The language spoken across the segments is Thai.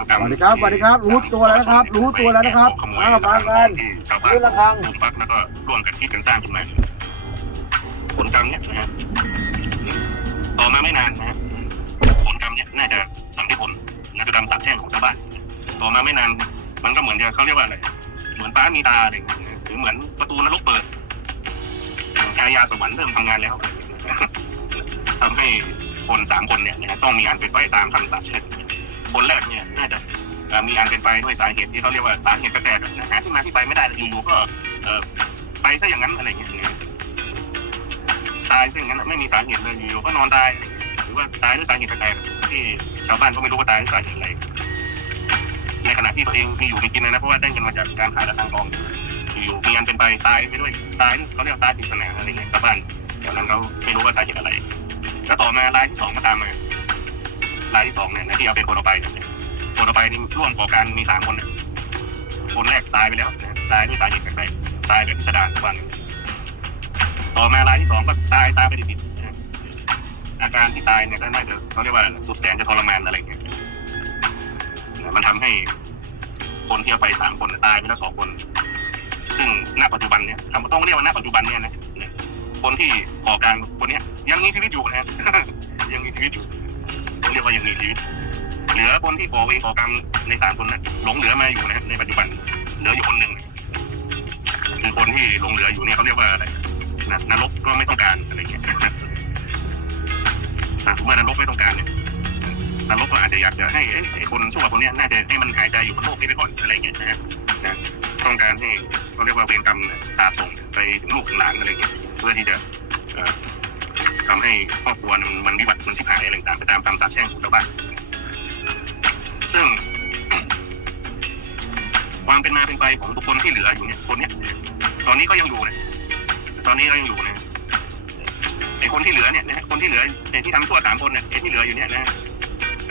รกรรมสวัสดีครับสวัสดีครับ รู้ตัวแล้วนะครับ รู้ตัวแล้วนะครับขโมยอ้าวฟังกันที่ชาวบ้านนี่ละครัง ปลูกฟักแล้วก็ร่วมกันคิดกันสร้างขึ้นมาผลกรรมเนี่ยนะฮะต่อมาไม่นานนะฮะผลกรรมเนี่ยน่าจะสำลิดผลนะคือกรรมสาปแช่งของชาวบ้าน ต่อมาไม่นาน มันก็เหมือนจะเขาเรียกว่าอะไร เหมือนฟ้ามีตาอะไรอย่างเงี้ยนะหรือเหมือนประตูนรกเปิดอายาสวรรค์เริ่มทำงานแล้ว ทำให้คนสามคนเนี่ยนะฮะต้องมีอันเป็นไปตามคำสาปแช่ง คนแรกเนี่ยน่าจะมีอันเป็นไปด้วยสาเหตุที่เขาเรียกว่าสาเหตุแปลกๆนะหาที่มาที่ไปไม่ได้อยู่ๆก็ไปซะอย่างนั้นอะไรเงี้ยตายซะอย่างนั้นไม่มีสาเหตุเลยอยู่ๆก็นอนตาย หรือว่าตายด้วยสาเหตุแปลกๆที่ชาวบ้านก็ไม่รู้ว่าตายด้วยสาเหตุอะไรในขณะที่ตัวเองมีอยู่มีกินนะเพราะว่าได้เงินมาจากการขายและทางกองอยู่มีอันเป็นไปตายไปด้วยตายเขาเรียกว่าตายปริศนาอะไรเงี้ยชาวบ้านแถวนั้นเขาไม่รู้ว่าสาเหตุอะไรแล้วต่อมารายที่สองก็ตามมา รายที่สองเนี่ยนะที่เอาเป็นคนเอาไปเนี่ยคนเอาไปนี่ร่วมก่อการมีสามคนคนแรกตายไปแล้วตายด้วยสาเหตุแปลกตายแบบพิสดารทุกวันต่อมารายที่สองก็ตายตายไปติดอาการที่ตายเนี่ยก็น่าจะเขาเรียกว่าสุดแสนจะทรมานอะไรเงี้ยมันทำให้คนที่เอาไปสามคนตายไปแล้วสองคน ซึ่งณปัจจุบันเนี่ยคำต้องเรียกว่าณปัจจุบันเนี่ยนะคนที่ก่อการคนเนี้ยยังมีชีวิตอยู่นะฮะยังมีชีวิตอยู่ เรียกว่ายังมีชีวิต เหลือคนที่ก่อเวรก่อกรรมในสามคนนั้นหลงเหลือมาอยู่นะในปัจจุบันเหลืออยู่คนหนึ่งคือคนที่หลงเหลืออยู่เนี่ยเขาเรียกว่าอะไรนะนรกก็ไม่ต้องการอะไรเงี้ยนะเมื่อนรกไม่ต้องการเนี่ยนรกก็อาจจะอยากจะให้ไอ้คนชั่วคนเนี้ยน่าจะให้มันหายใจอยู่บนโลกนี้ไปก่อนอะไรเงี้ยนะนะต้องการให้เขาเรียกว่าเวรกรรมสาบส่งไปถึงลูกถึงหลานอะไรเงี้ยเพื่อที่จะ ทำให้ครอบครัวมันมันวิบัติมันสิบหายอะไรต่างๆไปตามคำสาปแช่งของชาวบ้านซึ่ง ความเป็นมาเป็นไปของบุคคลที่เหลืออยู่เนี่ยคนเนี้ยตอนนี้ก็ยังอยู่นะตอนนี้ก็ยังอยู่นะไอ้คนที่เหลือเนี่ยนะคนที่เหลือไอ้ที่ทำชั่วสามคนเนี่ยไอ้ที่เหลืออยู่เนี่ยนะ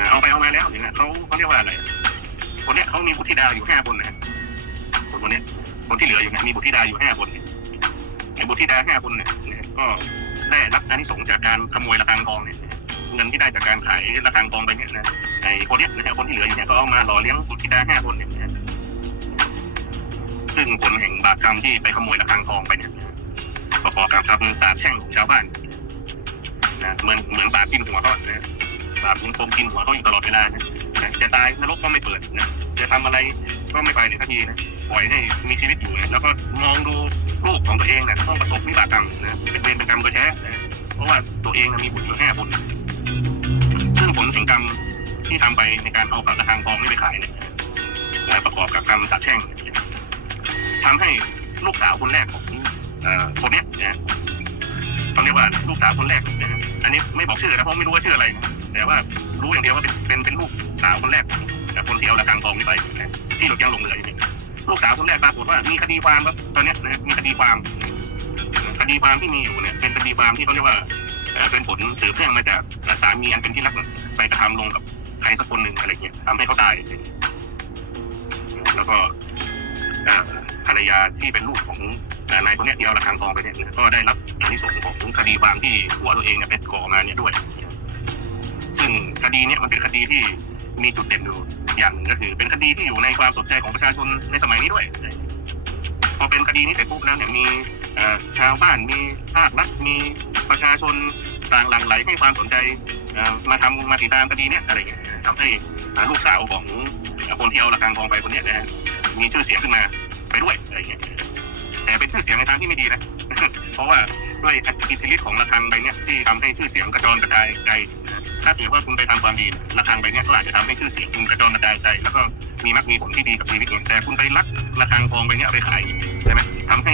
เอาไปเอามาแล้วเนี่ยเขาเขาเรียกว่าอะไร คนเนี้ยเขามีบุตรธิดาอยู่ห้าคนนะคนคนเนี้ยคนที่เหลืออยู่เนี่ยมีบุตรธิดาอยู่ห้าคนเนี่ย ไอ้บุตรธิดาห้าคนเนี่ยนะก็ได้รับอานิสงส์จากการขโมยระฆังทองเนี่ยเงินที่ได้จากการขายระฆังทองไปเนี่ยนะไอ้คนเนี้ยนะฮะคนที่เหลืออยู่เนี่ยก็เอามาหล่อเลี้ยงบุตรธิดาห้าคนเนี่ยนะซึ่งผลแห่งบาปกรรมที่ไปขโมยระฆังทองไปเนี่ยประกอบกับคำสาปแช่งของชาวบ้านนะเหมือนเหมือนบาปกินหัวเขานะบาปยังคงกินหัวเขาอยู่ตลอดเวลานะนะจะตายนรกก็ไม่เปิดนะจะทำอะไรก็ไม่ไปเนี่ยสักทีนะ ปล่อยให้มีชีวิตอยู่นะแล้วก็มองดูลูกของตัวเองเนี่ยต้องประสบวิบากกรรมนะเป็นเวรเป็นกรรมโดยแท้นะเพราะว่าตัวเองนะมีบุตรอยู่ห้าคนซึ่งผลแห่งกรรมที่ทำไปในการเอาขับระฆังทองนี่ไปขายเนี่ยนะประกอบกับกรรมสาแช่งเนี่ยทำให้ลูกสาวคนแรกของคนเนี้ยนะเขาเรียกว่าลูกสาวคนแรกนะอันนี้ไม่บอกชื่อนะเพราะไม่รู้ว่าชื่ออะไรนะแต่ว่ารู้อย่างเดียวว่าเป็นเป็นเป็นลูกสาวคนแรกคนที่เอาระฆังทองนี่ไปที่หลุดยังหลงเหลืออยู่เนี่ย ลูกสาวคนแรกปรากฏว่ามีคดีความครับตอนนี้นะมีคดีความคดีความที่มีอยู่เนี่ยเป็นคดีความที่เขาเรียกว่าเป็นผลสืบเนื่องมาจากสามีอันเป็นที่รักไปกระทำลงกับใครสักคนหนึ่งอะไรเงี้ยทำให้เขาตายแล้วก็ภรรยาที่เป็นลูกของนายคนนี้ที่เอาระฆังทองไปเนี่ยก็ได้รับอานิสงส์ของคดีความที่หัวตัวเองเนี่ยเป็นก่อมาเนี่ยด้วย ซึ่งคดีเนี้ยมันเป็นคดีที่ มีจุดเด่นอยู่อย่างหนึ่งก็คือ เป็นคดีที่อยู่ในความสนใจของประชาชนในสมัยนี้ด้วย พอเป็นคดีนี้เสร็จปุ๊บแล้วเนี่ยมีชาวบ้านมีภาครัฐมีประชาชนต่างหลั่งไหลให้ความสนใจมาทำมาติดตามคดีเนี้ยอะไรเงี้ยทำให้ลูกสาวของคนที่เอาระฆังทองไปคนเนี้ยนะฮะมีชื่อเสียงขึ้นมาไปด้วยอะไรเงี้ยแต่เป็นชื่อเสียงในทางที่ไม่ดีนะ เพราะว่าด้วยอิทธิฤทธิ์ของระฆังใบเนี้ยที่ทำให้ชื่อเสียงกระจรกระจายไกล ถ้าเกิดว่าคุณไปทำความดีระฆังใบเนี้ยก็อาจจะทำให้ชื่อเสียงคุณกระจรกระจายไกลแล้วก็มีมักมีผลที่ดีกับชีวิตคุณแต่คุณไปลักระฆังทองใบเนี้ยไปขายใช่ไหมทำให้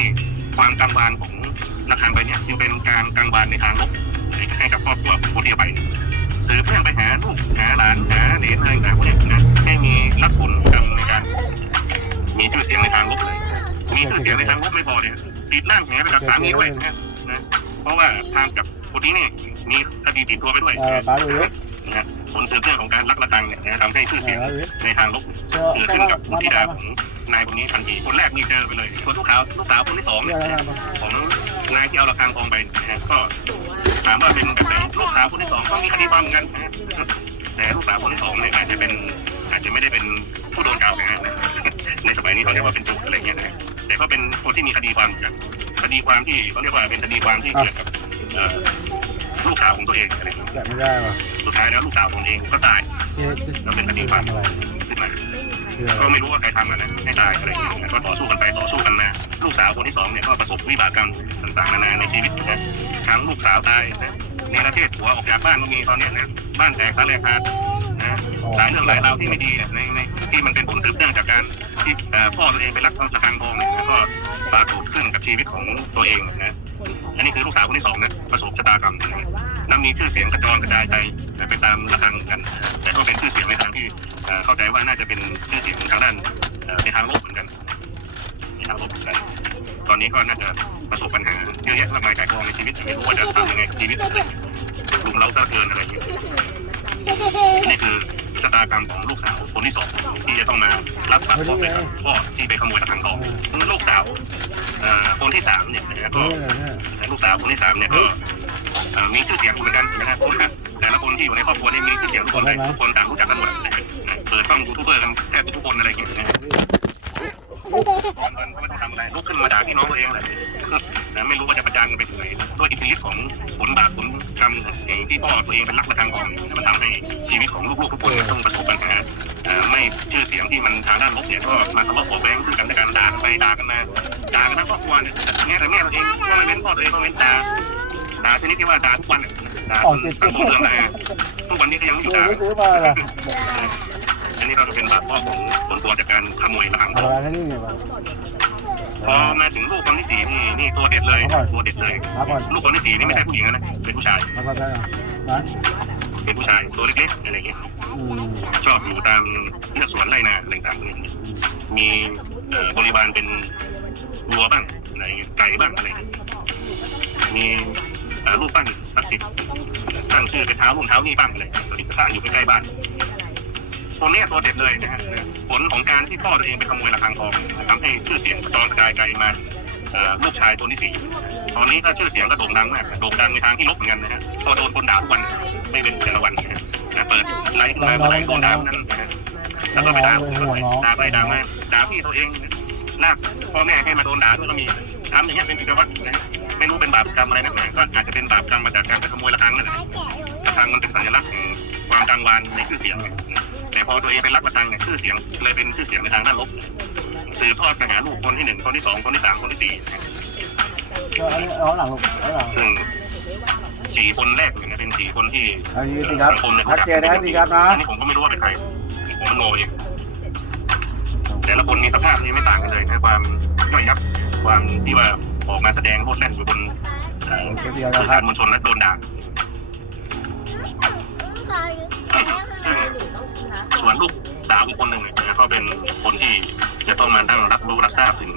ความกังวานของระฆังใบเนี้ยจึงเป็นการกังวานในทางลบให้กับครอบครัวของคนที่ไปสืบเนื่องไปหาลูกหาหลานหาเหลนอะไรต่างๆพวกเนี้นะให้มีรับผลกรรมในการ มีชื่อเสียงในทางลบเลย มีชื่อเสียงในทางลบไม่พอเนี่ยติดร่างแหไปกับสามีด้วยนะเพราะว่าทางกับ คนนี้เนี่ยมีคดีติดตัวไปด้วยเออป้าดูดินะฮะผลสืบเนื่องของการลักระฆังเนี่ยนะทำให้ชื่อเอเสียงอดูดิในทางลบเจอเกิดก็ขึ้นมากับบุตรธิดามาของนายคนนี้ทันทีคนแรกมีเจอไปเลยส่วนลูกสาวลูกสาวคนที่สองเจเนี่อยแล้วมาของนายที่เอาระฆังทองไปนะฮะก็ถามว่าเป็นแบบไหนลูกสาวคนที่สองก็มีคดีความเหมือนกันนะฮะแต่ลูกสาวคนที่สองเนี่ยอาจจะเป็นอาจจะไม่ได้เป็นล่าวหานะในสมัยนี้เขาเรียกว่าเป็นโจทย์อะไรเงี้ยนะแต่ก็เป็นคนที่มีคดีความเหมือนกันคดีความที่เขาเรียกว่าเป็นคดีความที่เกี่ยวกับ เอ่อลูกสาวของตัวเองอะไรเงี้ยแกะไม่ได้ว่ะสุดท้ายแล้วลูกสาวของตัวเองก็ตายเจ๊เจ๊แล้วเป็นคดีความทำอะไรขึ้นมาเพื่อก็ไม่รู้ว่าใครทำกันนะให้ตายอะไรอย่างเงี้ยก็ต่อสู้กันไปต่อสู้กันมาลูกสาวคนที่สองเนี่ยก็ประสบวิบากกรรมต่างๆนานาในชีวิตนะทั้งลูกสาวตายนะในประเทศหัวออกจากบ้านก็มีตอนเนี้ยนะบ้านแตกสาแหลกขาดนะหลายเรื่องหลายราวที่ไม่ดีเนี่ยในในที่มันเป็นผลสืบเนื่องจากการที่เอ่อพ่อตัวเองไปรักระคังทองเนี่ยแล้วก็ปรากฏขึ้นกับชีวิตของตัวเองนะ อันนี้คือลูกสาวคนที่สองนะประสบชะตากรรมนะแล้วมีชื่อเสียงกระจรกระจายไปไปตามระคังกัน แต่ก็เป็นชื่อเสียงในทางที่เข้าใจว่าน่าจะเป็นชื่อเสียงทางด้านในทางลบเหมือนกันในทางลบเหมือนกันตอนนี้ก็น่าจะประสบปัญหาเยอะแยะมากมายกายกองในชีวิตไม่รู้ว่าจะทำยังไงชีวิตลุมเล้าซะเกินอะไรอย่างเงี้ยนี่คือ ชะตากรรมของลูกสาวคนที่สองที่จะต้องมารับปากพ่อไปกับพ่อที่ไปขโมยตะขังทองลูกสาวเอ่อคนที่สามเนี่ยนะฮะก็นี่อะไรเนี่ยลูกสาวคนที่สามเนี่ยก็เอ่อมีชื่อเสียงเหมือนกันนะครับเพราะว่าแต่ละคนที่อยู่ในครอบครัวนี่มีชื่อเสียงทุกคนเลยทุกคนต่างรู้จักกันหมดนะฮะเปิดช่องยูทูบเบอร์กันแทบทุกคนอะไรอย่างเงี้ย นะฮะวันก็ไม่ได้ทำอะไรลุกขึ้นมาด่าพี่น้องตัวเองแหละนะไม่รู้ว่าจะประจานกันไปถึงไหนด้วยอิทธิฤทธิ์ของผลบาปผลกรรมอย่างที่พ่อตัวเองเป็นรักประคังทองมันทำให้ชีวิตของลูกๆทุกคนต้องประสบปัญหาไม่ชื่อเสียงที่มันทางด้านลบเนี่ยก็มาทะเลาะเบาะแว้งซึ่งกันและกันด่ากันไปด่ากันมาด่ากันทั้งครอบครัวเนี่ยแม้แต่แม่ตัวเองก็ไม่เป็นพ่อตัวเองก็เป็นด่าด่าชนิดที่ว่าด่าทุกวันด่าจนสังคมเสื่อมนะทุกวันนี้ก็ยังไม่หยุดด่า นนี้ก็เป็นบาปพ่อของผลตัวจากการขโมยระคังทเอาองอะไรให้นี่เนี่ยมาพอมาถึงลูกคนที่สี่นี่นี่ตัวเด็ดเลยตัวเด็ดเลยพักก่อนลูกคนที่สี่นี่ไม่ใช่ผู้หญิงนะเป็นผู้ชายพักก่อนได้นะนะเป็นผู้ชายตัวเล็กๆอะไรเงี้ยอืมชอบอยู่ตามเลือกสวนไร่นาอะไรต่างๆเนี่ยมีเอ่อบริบาลเป็นวัวบ้างอะไรเงี้ยไก่บ้างอะไรเงี้ยมีเอ่อรูปปั้นศักดิ์สิทธิ์ตั้งชื่อเป็นเท้านู่นเท้านี่บ้างอะไรประดิษฐานอยู่ใกล้ๆบ้าน คนเนี้ยตัวเด็ดเลยนะฮะผลของการที่พ่อตัวเองไปขโมยระฆังทองทำให้ชื่อเสียงกระจรกระจายไกลมาเอ่อลูกชายตัวที่สี่ตอนนี้ก็ชื่อเสียงก็โด่งดังมากโด่งดังในทางที่ลบเหมือนกันนะฮะก็โดนคนด่าทุกวันไม่เป็นแต่ละวันนะฮะนะเปิดไลฟ์ขึ้นมาเมื่อไหร่โดนด่าทั้งนั้นนะฮะแล้วก็ไปด่าคนอื่นด้วยด่าไปด่ามาด่าพี่ตัวเองลากพ่อแม่ให้มาโดนด่าด้วยก็มีทำอย่างเงี้ยเป็นกิจวัตรนะฮะไม่รู้เป็นบาปกรรมอะไรนักหนาก็อาจจะเป็นบาปกรรมมาจากการไปขโมยระฆังนั่นแหละระฆังมันเป็นสัญลักษณ์แห่งความดังวานในชื่อเสียงนะ แต่พอตัวเองไปรักระฆังเนี่ยชื่อเสียงเลยเป็นชื่อเสียงในทางด้านลบสืบทอดไปหาลูกคนที่หนึ่งคนที่สองคนที่สามคนที่สี่นะฮะก็อันนี้เอาหลังลูกเอาหลังซึ่งสี่คนแรกเนี่ยเป็นสี่คนที่อันนี้สิครับสังคมเนี่ยชัดเจนนะครับสิครับนะอันนี้ผมก็ไม่รู้ว่าเป็นใครผมมันโง่เองแต่ละคนมีสภาพที่ไม่ต่างกันเลยนะความย่อยยับความที่ว่าออกมาแสดงโลดแล่นอยู่บนเอ่อเดี๋ยวเดียวนะสื่อคสารับรมวลชนและโดนด่า ส่วนลูกสาวอีกคนหนึ่งเนี่ยก็เป็นคนที่จะต้องมานั่งรับรู้รับทราบถึง